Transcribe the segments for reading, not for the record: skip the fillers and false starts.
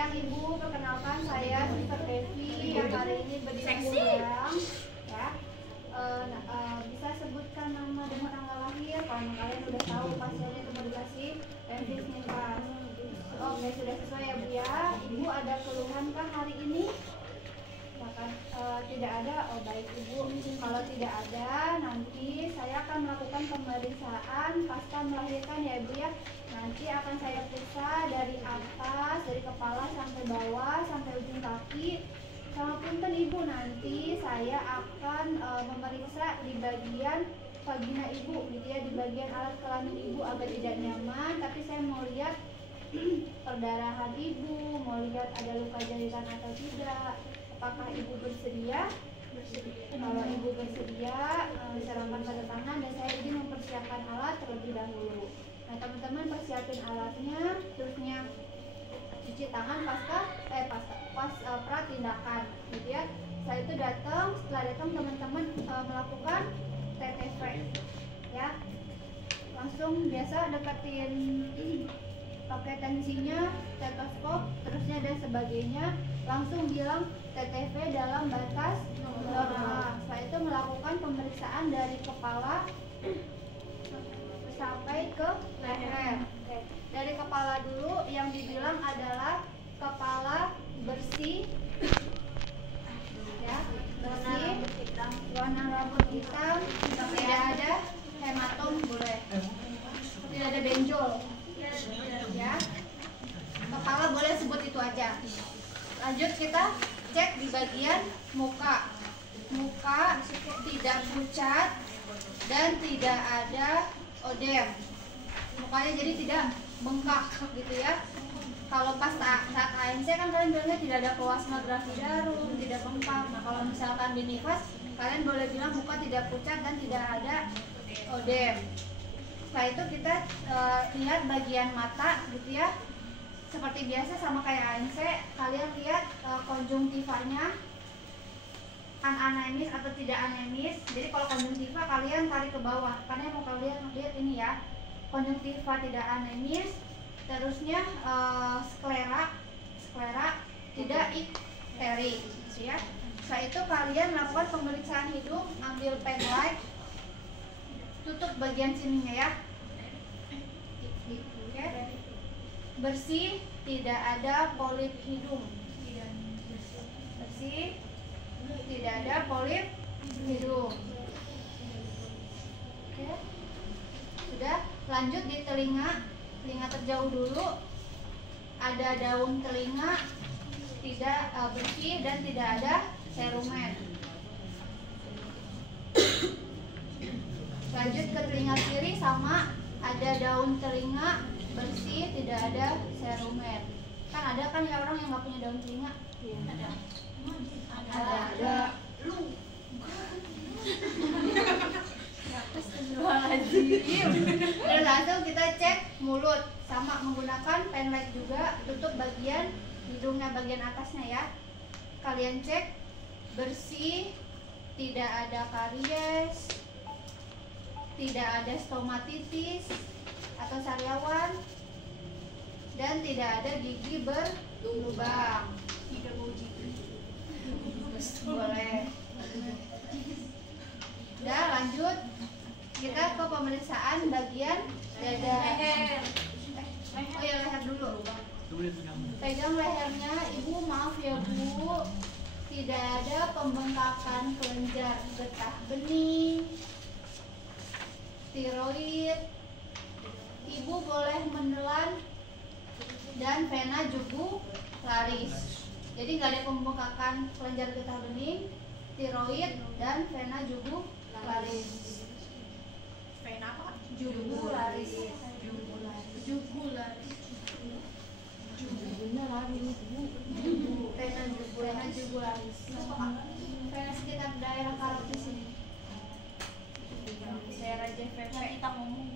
siang Ibu, perkenalkan saya Sister Devi yang hari ini berdiri seorang ya. Bisa sebutkan nama dan tanggal lahir. Kalau kalian udah tahu pasiennya itu dikasih Memphis Nifas. Oke, sudah sesuai ya Bu ya. Ibu ada keluhankah hari ini? Tidak ada. Oh baik Ibu, kalau tidak ada nanti saya akan melakukan pemeriksaan pasca melahirkan ya Ibu ya. Nanti akan saya periksa dari atas, dari kepala sampai bawah sampai ujung kaki. Sama punten Ibu, nanti saya akan memeriksa di bagian vagina Ibu gitu ya, di bagian alat kelamin Ibu agar tidak nyaman. Tapi saya mau lihat perdarahan Ibu, mau lihat ada luka jahitan atau tidak. Apakah Ibu bersedia? Kalau Ibu bersedia, silakan tanda tangan dan saya ingin mempersiapkan alat terlebih dahulu. Nah teman-teman persiapin alatnya, terusnya cuci tangan pas pratindakan, gitu ya. Setelah itu setelah datang teman-teman melakukan TTV, ya. Langsung biasa deketin pakai tensinya, stetoskop, terusnya dan sebagainya. Langsung bilang TTV dalam batas normal. Setelah itu melakukan pemeriksaan dari kepala sampai ke leher. Oke. Dari kepala dulu yang dibilang adalah kepala bersih, ya, bersih, warna rambut hitam, tidak ada hematom, boleh, tidak ada benjol, ya. Kepala boleh sebut itu aja. Lanjut kita cek di bagian muka. Muka tidak pucat dan tidak ada odem. Mukanya jadi tidak bengkak gitu ya. Kalau pas saat ANC kan kalian bilangnya tidak ada plasmagrafi jarum, tidak bengkak. Nah kalau misalkan di nifas kalian boleh bilang muka tidak pucat dan tidak ada odem. Setelah itu kita lihat bagian mata gitu ya. Seperti biasa sama kayak ANC, kalian lihat konjungtivanya anemis atau tidak anemis. Jadi kalau konjungtiva kalian tarik ke bawah, karena mau kalian lihat ini ya, konjungtiva tidak anemis. Terusnya sklera tidak ikterik, gitu ya. Setelah itu kalian lakukan pemeriksaan hidung, ambil pen light, tutup bagian sininya ya. Oke. Bersih, tidak ada polip hidung. Bersih, tidak ada polip hidung. Oke. Sudah, lanjut di telinga terjauh dulu. Ada daun telinga tidak bersih dan tidak ada serumen. Lanjut ke telinga kiri sama, ada daun telinga bersih, tidak ada serumen. Kan ada kan ya orang yang nggak punya daun telinga? Iya. Ada. Lu. Dan langsung kita cek mulut sama menggunakan pen light juga, tutup bagian hidungnya bagian atasnya ya. Kalian cek bersih, tidak ada karies, tidak ada stomatitis atau sariawan, dan tidak ada gigi berlubang. Tidak mau gigi. Boleh. Udah lanjut kita ke pemeriksaan bagian dada. Oh ya, leher dulu. Pegang lehernya Ibu, maaf ya Bu, tidak ada pembengkakan kelenjar getah bening, tiroid. Ibu boleh menelan dan vena jugularis. Jadi nggak ada pembengkakan kelenjar getah bening, tiroid dan vena jugularis. Vena apa? Jugularis. Jugularis. Vena jugularis. Vena sekitar daerah karotis ini. Daerah JVP. Kita ngomong.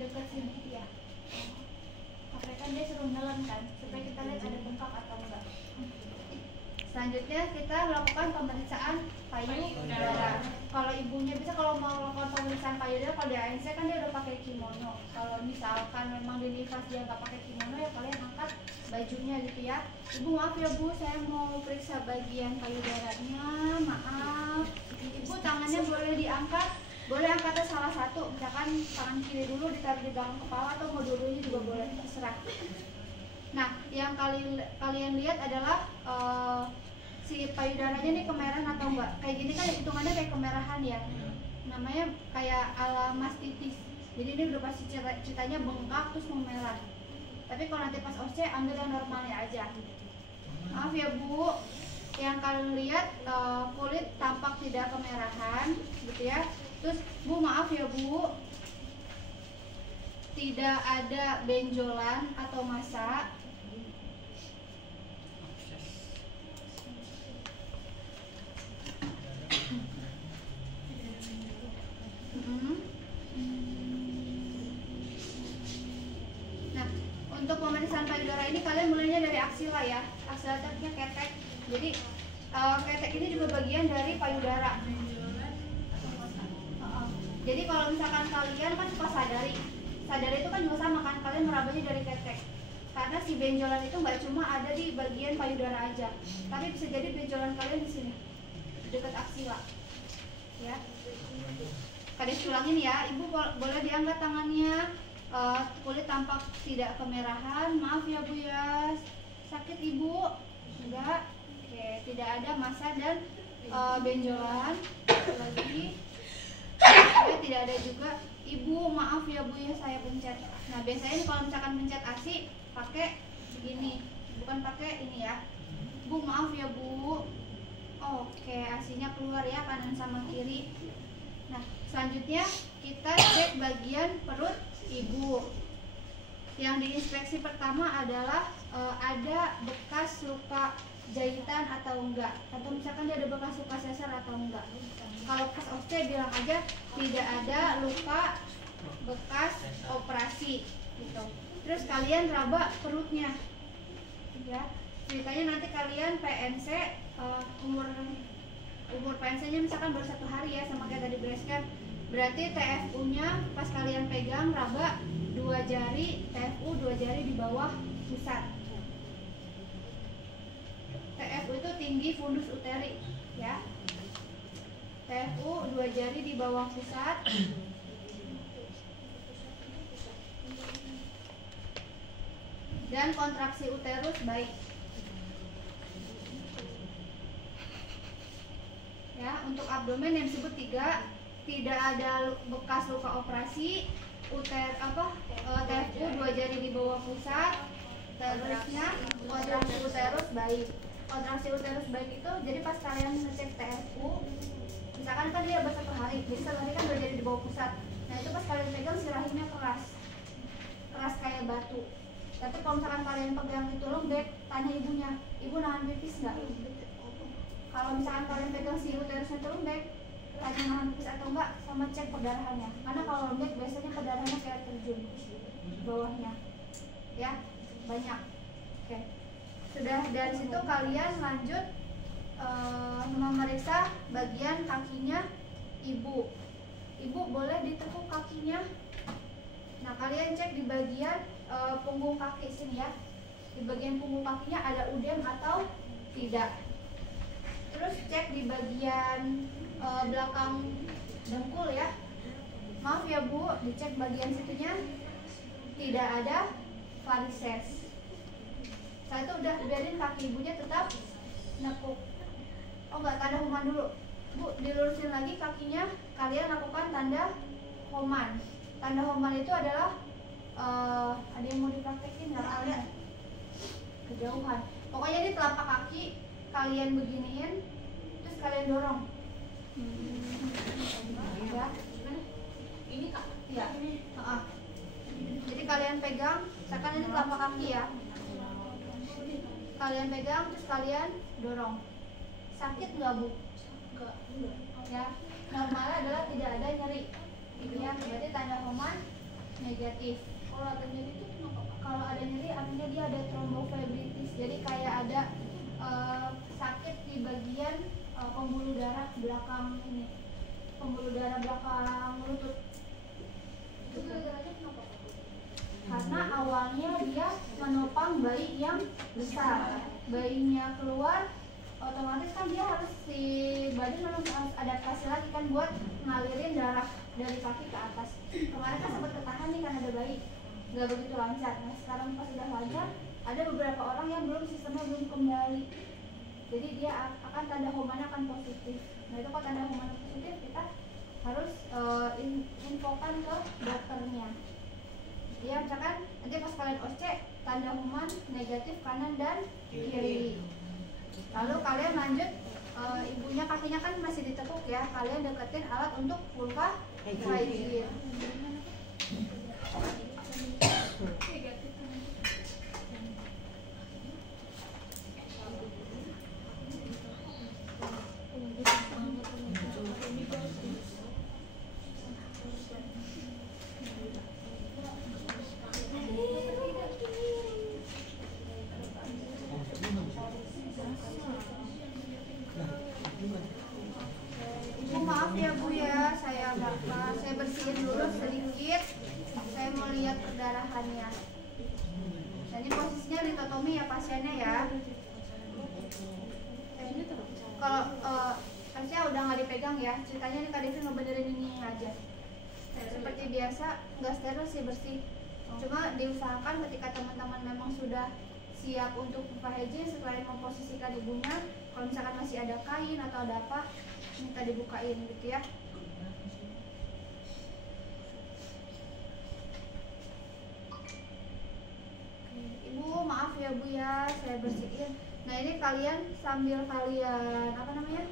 Dekat sini ya. Makanya kan dia suruh nelan kan, supaya kita lihat ada bengkak atau enggak. Selanjutnya kita melakukan pemeriksaan payudara. Kalau ibunya bisa, kalau mau melakukan pemeriksaan payudara, kalau di ANC kan dia udah pakai kimono. Kalau misalkan memang di nifas dia nggak pakai kimono, ya kalian angkat baju bajunya gitu ya. Ibu maaf ya Bu, saya mau periksa bagian payudaranya, maaf. Ibu tangannya boleh diangkat, boleh angkatnya salah satu, misalkan tangan kiri dulu ditaruh di belakang kepala atau mau dua-duanya juga boleh, terserah. Nah, yang kalian lihat adalah si payudaranya nih kemerahan atau enggak. Kayak gini kan hitungannya kayak kemerahan ya, namanya kayak ala mastitis. Jadi ini udah pasti ceritanya bengkak terus memerah. Tapi kalau nanti pas OC ambil yang normalnya aja. Maaf ya Bu, yang kalian lihat kulit tampak tidak kemerahan gitu ya. Terus Bu maaf ya Bu, tidak ada benjolan atau massa. Nah, untuk pemeriksaan payudara ini kalian mulainya dari aksila ya. Aksila itu artinya ketek. Jadi ketek ini juga bagian dari payudara. Jadi kalau misalkan kalian kan suka sadari itu kan juga sama kan, kalian merabanya dari ketek. Karena si benjolan itu nggak cuma ada di bagian payudara aja, tapi bisa jadi benjolan kalian di sini, dekat aksila. Ya. Kades ulangin ya, Ibu boleh diangkat tangannya. Kulit tampak tidak kemerahan, maaf ya Bu ya. Sakit Ibu? Enggak. Oke, tidak ada massa dan benjolan. Lagi. Ya, tidak ada juga. Ibu maaf ya Bu ya, saya pencet. Nah biasanya kalau misalkan pencet ASI pakai begini, bukan pakai ini ya. Bu maaf ya Bu. Oke, ASInya keluar ya, kanan sama kiri. Nah selanjutnya kita cek bagian perut Ibu. Yang diinspeksi pertama adalah ada bekas luka jahitan atau enggak, atau misalkan dia ada bekas luka sesar atau enggak. Kalau pas OC bilang aja tidak ada luka bekas operasi gitu. Terus kalian raba perutnya ya, ceritanya nanti kalian PNC umur PNC-nya misalkan baru 1 hari ya, sama kayak tadi breast camp. Berarti TFU-nya pas kalian pegang raba 2 jari, TFU 2 jari di bawah pusat. TFU itu tinggi fundus uteri ya. TFU 2 jari di bawah pusat. Dan kontraksi uterus baik. Ya, untuk abdomen yang disebut 3, tidak ada bekas luka operasi, TFU 2 jari di bawah pusat. Terusnya kontraksi uterus baik. Kontraksi uterus baik itu jadi pas kalian ngecek TFU, misalkan kan dia baru 1 hari, jadi 1 hari kan 2 jari di bawah pusat. Nah itu pas kalian pegang si rahimnya keras kayak batu. Tapi kalau misalkan kalian pegang itu lembek, tanya ibunya, ibu nahan pipis nggak? Kalau misalkan kalian pegang si uterusnya itu lembek, tanya nahan pipis atau enggak, sama cek perdarahannya. Karena kalau lembek biasanya perdarahannya kayak terjun bawahnya, ya banyak. Oke, sudah dari situ kalian lanjut memeriksa bagian kakinya Ibu. Ibu boleh ditekuk kakinya. Nah kalian cek di bagian punggung kaki sini ya. Di bagian punggung kakinya ada udem atau tidak. Terus cek di bagian belakang dengkul ya. Maaf ya Bu, dicek bagian situnya tidak ada varises. Setelah itu udah biarin kaki ibunya tetap nekuk. Oh enggak, tanda Homan dulu Bu, dilurusin lagi kakinya. Kalian lakukan tanda Homan. Tanda Homan itu adalah ada yang mau dipraktekin nggak kalian? Kejauhan. Pokoknya di telapak kaki kalian beginiin, terus kalian dorong. Ya. Ini kak? Ya. Jadi kalian pegang, misalkan ini telapak kaki ya. Kalian pegang, terus kalian dorong. Sakit nggak Bu? Enggak. Ya. Normalnya adalah tidak ada nyeri. Ini ya, berarti tanda Homan negatif. Kalau ada nyeri itu kenapa Pak? Kalau ada nyeri artinya dia ada trombofibritis. Jadi kayak ada sakit di bagian pembuluh darah belakang ini. Pembuluh darah belakang lutut. Itu gara-garanya kenapa Pak? karena awalnya dia menopang bayi yang besar. Bayinya keluar, otomatis kan dia harus si badan harus adaptasi lagi kan buat ngalirin darah dari kaki ke atas. Kemarin kan sempat ketahan nih kan ada bayi, nggak begitu lancar. Nah sekarang pas sudah lancar, ada beberapa orang yang belum sistemnya belum kembali. Jadi dia akan tanda homanya akan positif. Nah itu kalau tanda homanya positif kita harus infokan ke dokternya. Ya misalkan nanti pas kalian OC tanda human negatif kanan dan kiri. Lalu kalian lanjut ibunya kakinya kan masih ditekuk ya, kalian deketin alat untuk vulva hygiene. Maaf ya Bu ya, saya bersihin dulu sedikit. Saya mau lihat perdarahannya. Jadi posisinya litotomi ya pasiennya ya. Kalau harusnya udah nggak dipegang ya. Ceritanya nih Kak Devi ngebenerin ini aja. Seperti biasa, nggak steril sih, bersih. Cuma diusahakan ketika teman-teman memang sudah siap untuk hygiene, setelah memposisikan ibunya, kalau misalkan masih ada kain atau ada apa, minta dibukain gitu ya. Ibu maaf ya Bu ya, saya bersihin. Nah ini kalian sambil kalian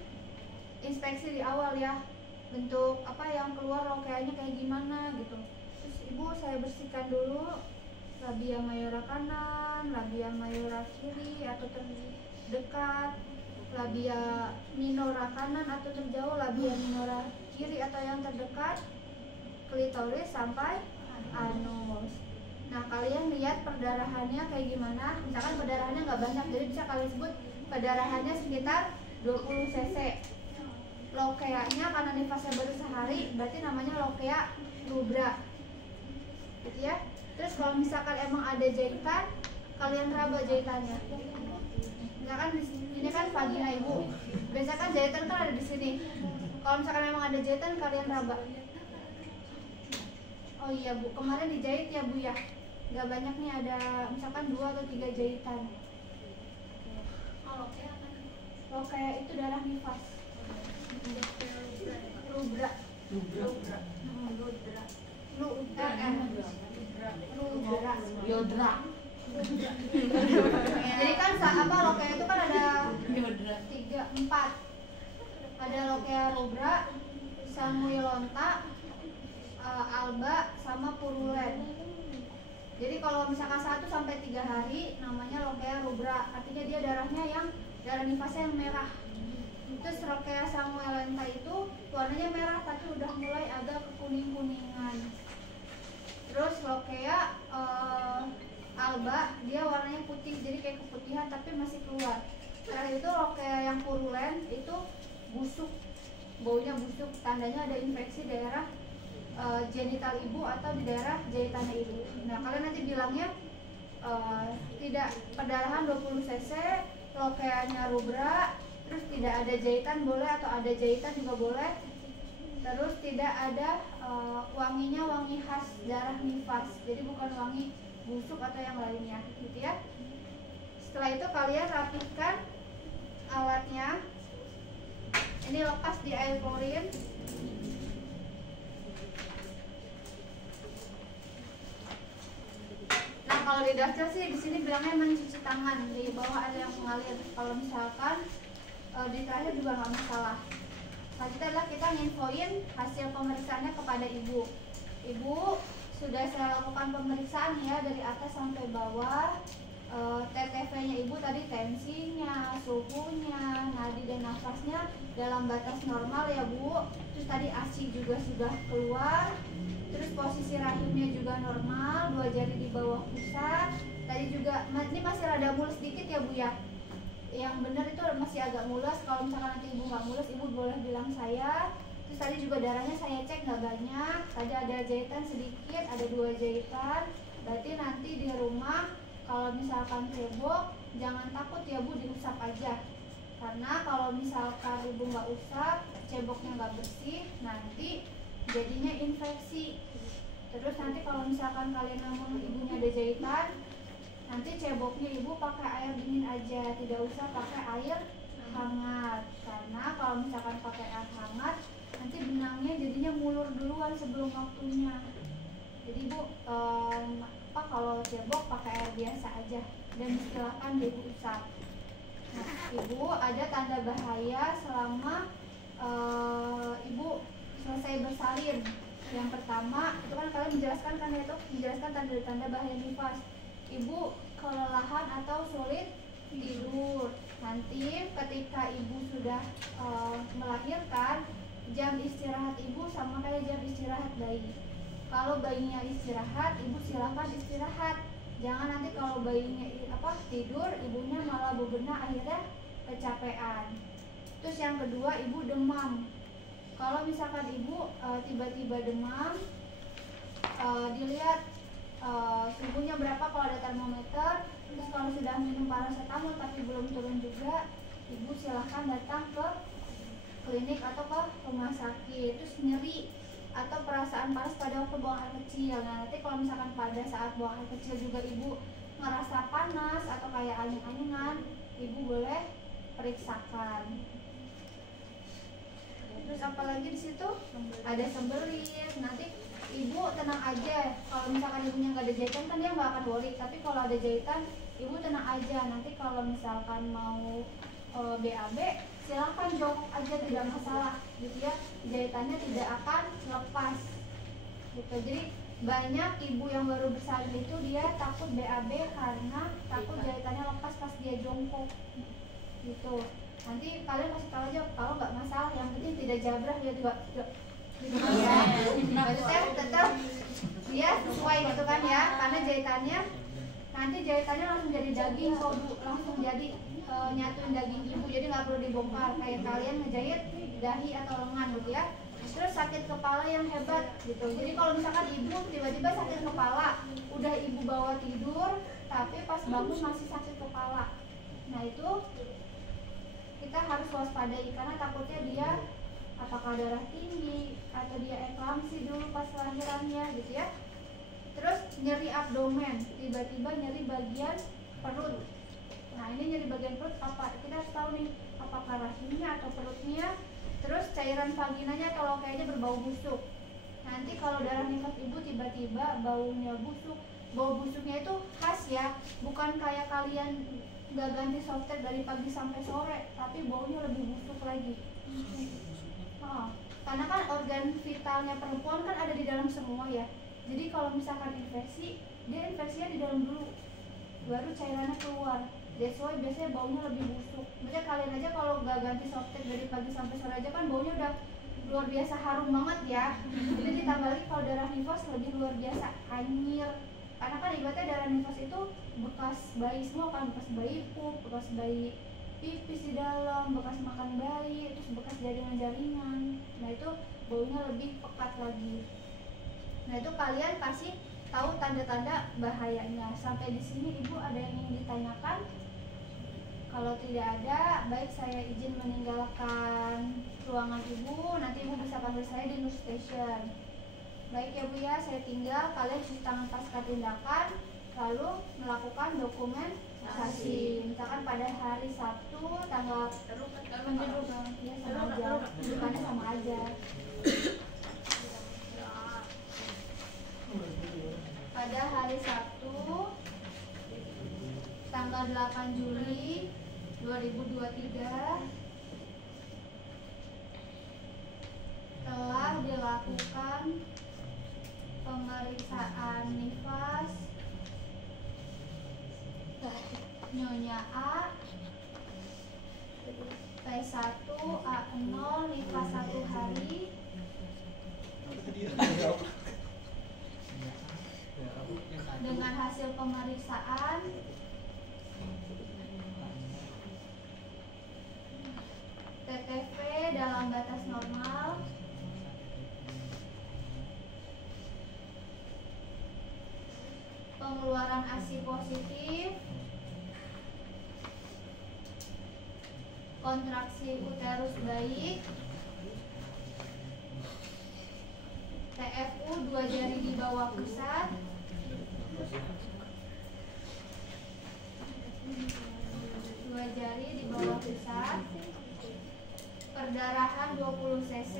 inspeksi di awal ya, bentuk apa yang keluar rokeanya kayak gimana gitu. Terus ibu saya bersihkan dulu labia mayora kanan, labia mayora kiri atau terdekat, labia minora kanan atau terjauh, labia minora kiri atau yang terdekat, klitoris sampai anus. Nah kalian lihat perdarahannya kayak gimana. Misalkan perdarahannya nggak banyak, jadi bisa kalian sebut perdarahannya sekitar 20 cc. Lokeanya karena nifasnya baru sehari, berarti namanya lokea rubra gitu ya. Terus kalau misalkan emang ada jahitan, kalian raba jahitannya. Misalkan ini kan vagina ibu, biasanya kan jahitan kan ada di sini. Kalau misalkan memang ada jahitan, kalian raba. Oh iya Bu, kemarin dijahit ya Bu ya, nggak banyak nih, ada misalkan 2 atau 3 jahitan. Lokea itu darah nifas. Rubra. Yodra. Jadi kan apa lokea itu kan ada 4. Ada lokea rubra, samuilonta, alba sama purulen. Jadi kalau misalkan 1 sampai 3 hari namanya lokea rubra, artinya dia darahnya yang darah nifasnya yang merah. Terus lokea samuilonta itu warnanya merah tapi udah mulai agak kekuning-kuningan. Terus lokea alba dia warnanya putih, jadi kayak keputihan tapi masih keluar. Terakhir itu lokea yang purulen itu busuk, baunya busuk, tandanya ada infeksi daerah genital ibu atau di daerah jahitannya ibu. Nah kalian nanti bilangnya tidak perdarahan 20 cc, lokeanya rubra, terus tidak ada jahitan boleh atau ada jahitan juga boleh. Terus tidak ada wanginya wangi khas darah nifas, jadi bukan wangi busuk atau yang lainnya gitu ya. Setelah itu kalian rapihkan alatnya. Ini lepas di air klorin. Nah kalau di dasar sih di sini bilangnya mencuci tangan, di bawah ada yang mengalir. Kalau misalkan di terakhir juga nggak masalah. Selanjutnya adalah kita nginfoin hasil pemeriksaannya kepada ibu. Ibu sudah saya lakukan pemeriksaan ya dari atas sampai bawah. TTV-nya ibu tadi tensinya, suhunya, nadi dan nafasnya dalam batas normal ya Bu. Terus tadi ASI juga sudah keluar. Terus posisi rahimnya juga normal, 2 jari di bawah pusat. Tadi juga ini masih rada mulus sedikit ya Bu ya. Yang benar itu masih agak mulus. Kalau misalkan nanti ibu nggak mulus, ibu boleh bilang saya. Terus tadi juga darahnya saya cek nggak banyak. Tadi ada jahitan sedikit, ada 2 jahitan. Berarti nanti di rumah kalau misalkan cebok, jangan takut ya Bu diusap aja. Karena kalau misalkan Ibu nggak usap, ceboknya nggak bersih, nanti jadinya infeksi. Terus nanti kalau misalkan kalian memang ibunya ada jahitan, nanti ceboknya Ibu pakai air dingin aja, tidak usah pakai air hangat. Karena kalau misalkan pakai air hangat, nanti benangnya jadinya ngulur duluan sebelum waktunya. Jadi Bu, kalau cebok pakai air biasa aja dan silakan Ibu usap. Nah, Ibu ada tanda bahaya selama Ibu selesai bersalin. Yang pertama itu kan kalian menjelaskan tanda-tanda bahaya nifas. Ibu kelelahan atau sulit tidur. Nanti ketika Ibu sudah melahirkan, jam istirahat Ibu sama kayak jam istirahat bayi. Kalau bayinya istirahat, Ibu silakan istirahat. Jangan nanti kalau bayinya tidur, ibunya malah bebenah akhirnya kecapean. Terus yang kedua, Ibu demam. Kalau misalkan Ibu tiba-tiba demam, dilihat suhunya berapa kalau ada termometer. Terus kalau sudah minum paracetamol tapi belum turun juga, Ibu silahkan datang ke klinik atau ke rumah sakit. Terus nyeri atau perasaan panas pada waktu buang air kecil. Nah, nanti kalau misalkan pada saat buang air kecil juga Ibu ngerasa panas atau kayak anying-anyingan, Ibu boleh periksakan. Terus apalagi di situ ada sembelit. Nanti Ibu tenang aja. Kalau misalkan ibunya nggak ada jahitan kan dia nggak akan worry. Tapi kalau ada jahitan, Ibu tenang aja. Nanti kalau misalkan mau BAB, silahkan jongkok aja, tidak masalah, gitu ya. Jahitannya tidak akan lepas, gitu. Jadi banyak ibu yang baru bersalin itu dia takut BAB karena takut jahitannya lepas pas dia jongkok, gitu. Nanti kalian kasih tahu aja kalau nggak masalah, yang penting tidak jabrah dia juga, gitu kan ya. Maksudnya tetap dia sesuai gitu kan ya, karena jahitannya nanti jahitannya langsung jadi daging kok Bu, langsung jadi nyatuin daging ibu, jadi nggak perlu dibongkar kayak kalian ngejahit dahi atau lengan gitu ya. Terus sakit kepala yang hebat gitu. Jadi kalau misalkan ibu tiba-tiba sakit kepala, udah ibu bawa tidur tapi pas bangun masih sakit kepala, nah itu kita harus waspadai karena takutnya dia apakah darah tinggi atau dia eklamsi dulu pas lahirannya gitu ya. Terus nyeri abdomen, tiba-tiba nyeri bagian perut. Nah ini nyeri bagian perut apa? Kita harus tahu nih apakah rahimnya atau perutnya. Terus cairan vaginanya atau kayaknya berbau busuk. Nanti kalau darah nifas ibu tiba-tiba baunya busuk, bau busuknya itu khas ya, bukan kayak kalian nggak ganti softtek dari pagi sampai sore, tapi baunya lebih busuk lagi. Karena kan organ vitalnya perempuan kan ada di dalam semua ya. Jadi kalau misalkan infeksi, dia infeksinya di dalam dulu, baru cairannya keluar. That's why biasanya baunya lebih busuk. Maksudnya kalian aja kalau nggak ganti softtek dari pagi sampai sore aja kan baunya udah luar biasa harum banget ya. Jadi ditambah lagi kalau darah nifas lebih luar biasa anyir. Karena kan ibaratnya darah nifas itu bekas bayi semua kan, bekas bayi pup, bekas bayi pipis di dalam, bekas makan bayi, terus bekas jaringan-jaringan. Nah itu baunya lebih pekat lagi. Nah itu kalian pasti tahu tanda-tanda bahayanya. Sampai di sini ibu ada yang ingin ditanyakan? Kalau tidak ada, baik saya izin meninggalkan ruangan ibu. Nanti ibu bisa panggil saya di nurse station. Baik ya bu ya, saya tinggal. Kalian cuci tangan pasca tindakan, lalu melakukan dokumentasi. Misalkan pada hari Sabtu tanggal menurut ya sama aja, bukannya sama aja. Pada hari Sabtu tanggal 8 Juli 2023 telah dilakukan pemeriksaan nifas Nyonya A T1 A0 nifas 1 hari dengan hasil pemeriksaan TTV dalam batas normal, pengeluaran ASI positif, kontraksi uterus baik, TFU 2 jari di bawah pusat, perdarahan 20 cc,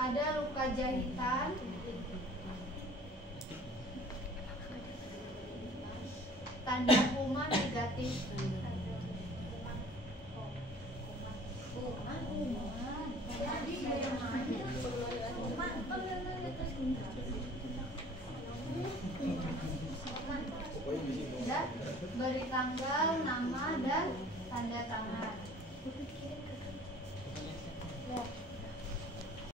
ada luka jahitan, tanda kuman negatif. Beri tanggal, nama, dan tanda tangan.